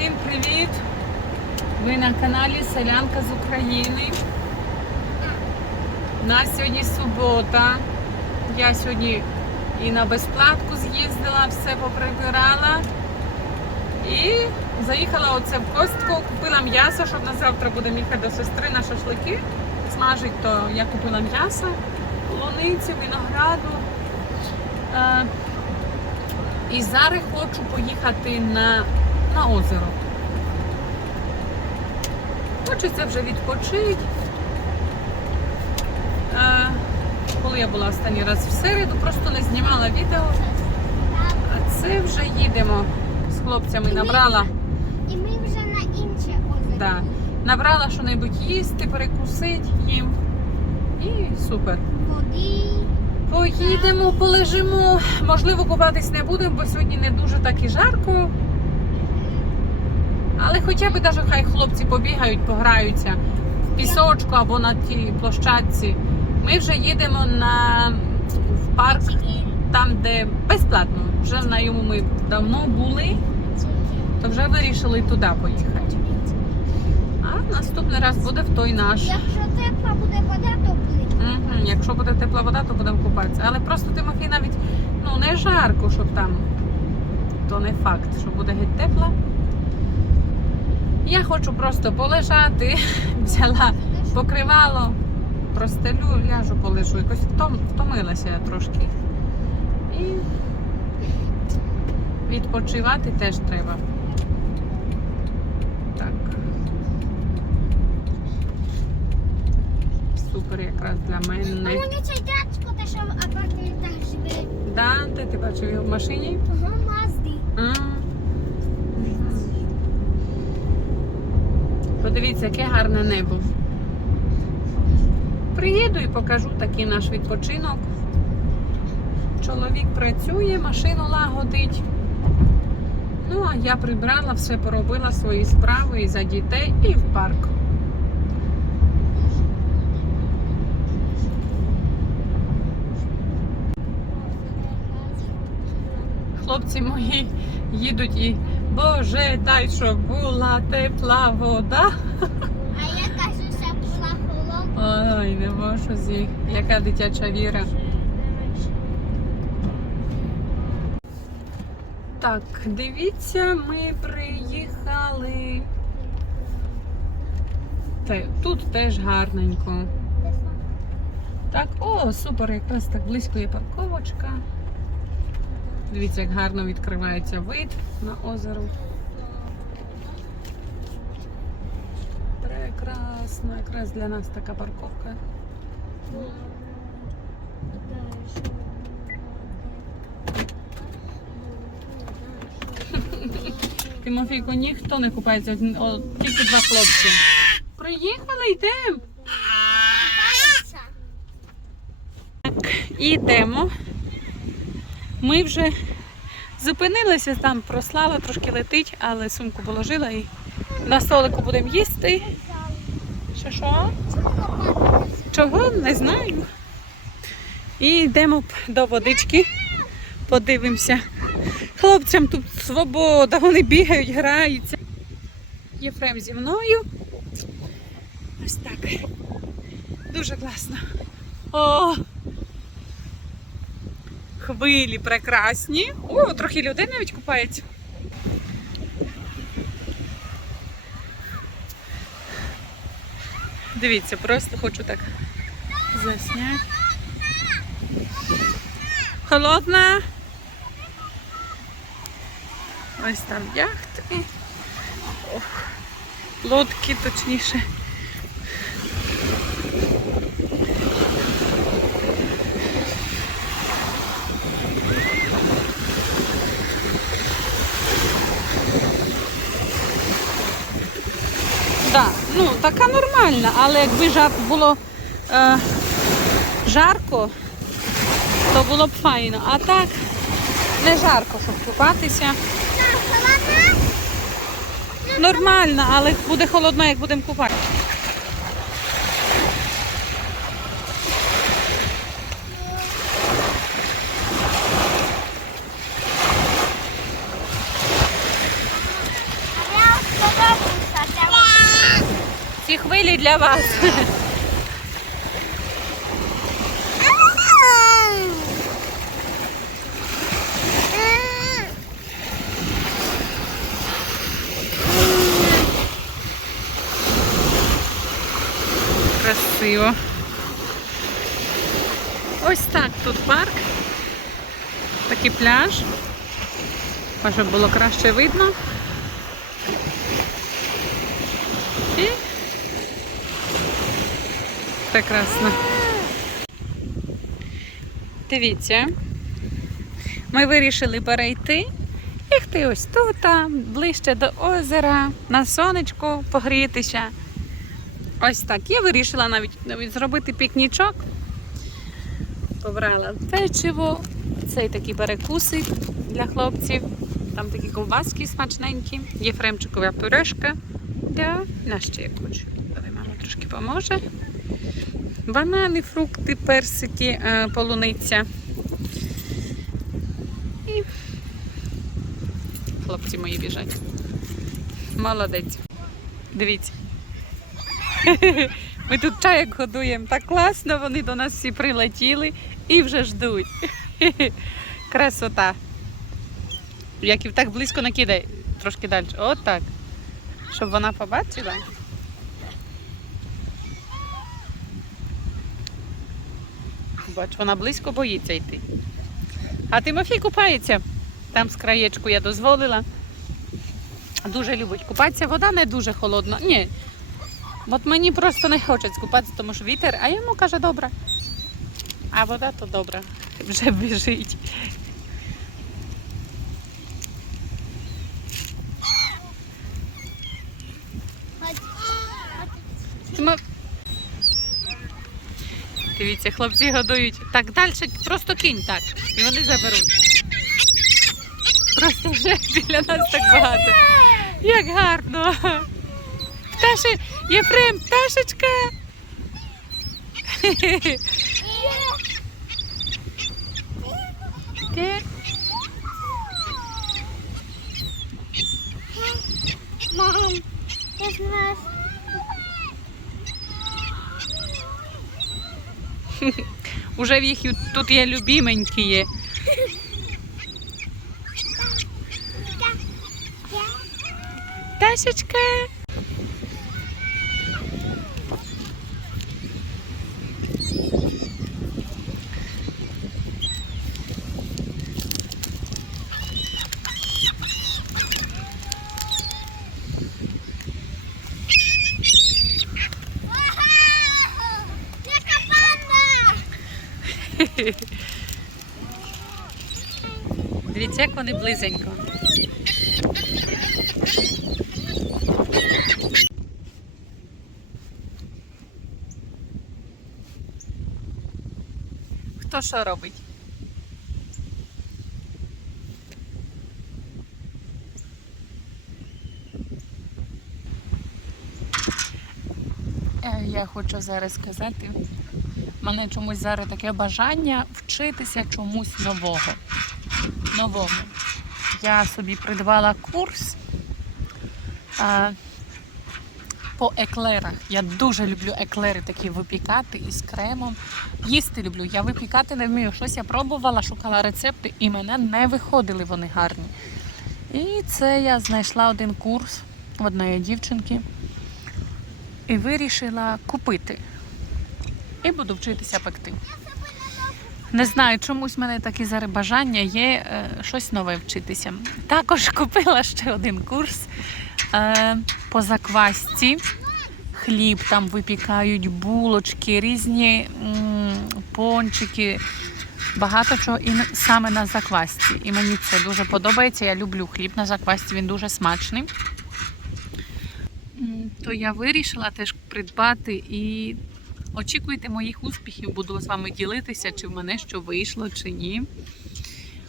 Всім привіт! Ви на каналі Селянка з України. У нас сьогодні субота. Я сьогодні і на безплатку з'їздила, все поприбирала. І заїхала оце в костку, купила м'ясо, щоб на завтра будемо їхати до сестри на шашлики. Смажить, то я купила м'ясо, полуниці, винограду. Е, і зараз хочу поїхати на, на озеро. Хочеться вже відпочити. Коли я була останній раз в середу, просто не знімала відео. А це вже їдемо з хлопцями. Набрала, І ми вже на інше озеро. да, набрала що-небудь їсти, перекусити їм. І супер. Води. Поїдемо, полежимо. Можливо, купатись не будемо, бо сьогодні не дуже так і жарко. Але хоча б даже хай хлопці побігають, пограються в пісочку або на тій площадці. Ми вже їдемо на в парк, там, де безплатно. Вже на йому ми давно були, то вже вирішили туди поїхати. А наступний раз буде в той наш. Якщо тепла буде вода, то. Мгм, Якщо буде тепла вода, то будемо купатися. Але просто Тимофій навіть ну, не жарко, щоб там. То не факт, що буде геть тепло. Я хочу просто полежати, взяла покривало, простелю, ляжу, полежу. Якось втом, втомилася я трошки. І відпочивати теж треба. Так. Супер якраз для мене. А мені цей дядько те, що в апартаментах живе. Да, де ти бачив його в машині? Того Мазди. М. Подивіться, яке гарне небо. Приїду і покажу такий наш відпочинок. Чоловік працює, машину лагодить. Ну, а я прибрала, все поробила свої справи і за дітей, і в парк. Хлопці мої їдуть і Боже, дай, щоб була тепла вода. А я кажу, що була холодна. Ой, не можу з їх. Яка дитяча віра. Так, дивіться, ми приїхали. Тут теж гарненько. Так, о, супер, якраз так близько є парковочка. Дивіться, як гарно відкривається вид на озеро. Прекрасно, якраз для нас така парковка. Тимофійко, ніхто не купається, о, тільки два хлопці. Приїхали, йдемо. І йдемо. Ми вже зупинилися там, прослава, трошки летить, але сумку положила і на столику будемо їсти. Що що? Чого? Не знаю. І йдемо до водички, подивимося. Хлопцям тут свобода, вони бігають, граються. Єфрем зі мною. Ось так. Дуже класно. О! Хвилі прекрасні. О, трохи людей навіть купається. Дивіться, просто хочу так засняти. Холодна. Ось там яхти. Ох, лодки точніше. Да, ну така нормальна, але якби жар було е, жарко, то було б файно. А так не жарко, щоб купатися. Нормально, але буде холодно, як будемо купатися. Я Приготовили для вас. Красиво. Ось так тут парк. Такий пляж. Щоб було краще видно. І прекрасно. Дивіться. Ми вирішили перейти йти ось тут, ближче до озера, на сонечку погрітися. Ось так. Я вирішила навіть, навіть зробити пікнічок. Побрала печиво, цей такий перекусик для хлопців. Там такі ковбаски смачненькі, єфремчикова пюрешка. Да, на ще я хочу. Мама трошки поможе. Банани, фрукти, персики, е, полуниця. І хлопці мої біжать. Молодець. Дивіться. Ми тут чайок годуємо. Так класно, вони до нас всі прилетіли і вже ждуть. Красота. Яків так близько накидай, трошки далі. От так. Щоб вона побачила. Бач, вона близько боїться йти. А Тимофій купається. Там з краєчку я дозволила. Дуже любить купатися. Вода не дуже холодна. Ні. От мені просто не хочеться купатися, тому що вітер, а йому каже добре. А вода то добре. Вже біжить. Тимо... Дивіться, хлопці годують. Так далі, просто кинь так. І вони заберуть. Просто вже біля нас так багато. Як гарно. Пташи, Єфрем, пташечка. Де? Мам, я знаю. Уже в їх тут є любименькі є. Пташечка. Яка панда! Дивіться, як вони близенько. Хто що робить? Е, Я хочу зараз сказати, в мене чомусь зараз таке бажання вчитися чомусь нового. Новому. Я собі придбала курс а, по еклерах. Я дуже люблю еклери такі випікати із кремом. Їсти люблю. Я випікати не вмію. Щось я пробувала, шукала рецепти, і мене не виходили вони гарні. І це я знайшла один курс в одної дівчинки і вирішила купити. І буду вчитися пекти. Не знаю, чомусь в мене таке зараз бажання є е, щось нове вчитися. Також купила ще один курс е, по заквасці. Хліб там випікають, булочки, різні м, пончики. Багато чого і саме на заквасці. І мені це дуже подобається. Я люблю хліб на заквасці, він дуже смачний. То я вирішила теж придбати і Очікуйте моїх успіхів, буду з вами ділитися, чи в мене що вийшло, чи ні.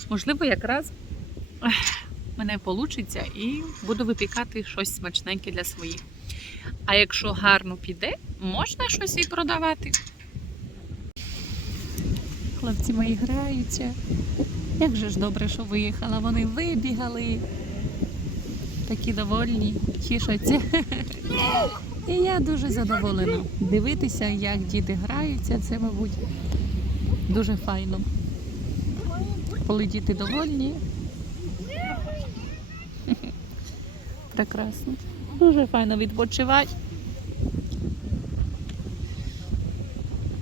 Можливо, якраз мене вийде і буду випікати щось смачненьке для своїх. А якщо гарно піде, можна щось і продавати. Хлопці мої граються. Як же ж добре, що виїхала. Вони вибігали. Такі довольні, тішаться. І я дуже задоволена дивитися, як діти граються. Це, мабуть, дуже файно. Коли діти довольні. Прекрасно. Дуже файно відпочивати.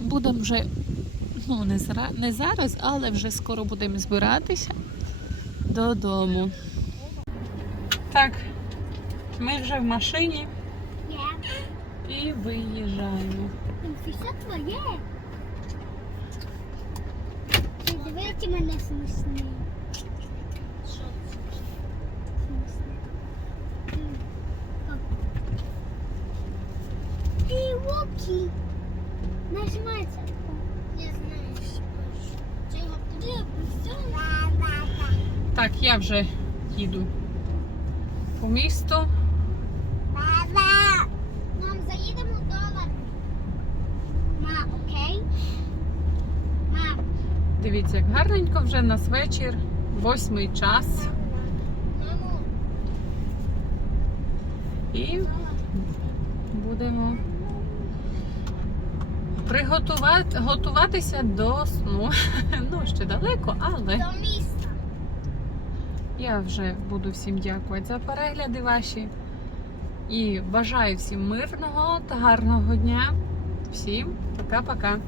Будемо вже, ну, не, зра... не зараз, але вже скоро будемо збиратися додому. Так, ми вже в машині і виїжджаємо. Це все твоє. Ти дивіться мене смішний. Що це? Ти Вокі. Нажимається. Я знаю, що. Так, я вже їду по місту. Мам, заїдемо в долар. Ма, окей? Мам. Дивіться, як гарненько вже нас вечір, восьмий час. І будемо приготувати готуватися до сну. Ну, ще далеко, але я вже буду всім дякувати за перегляди ваші. І бажаю всім мирного та гарного дня. Всім пока-пока.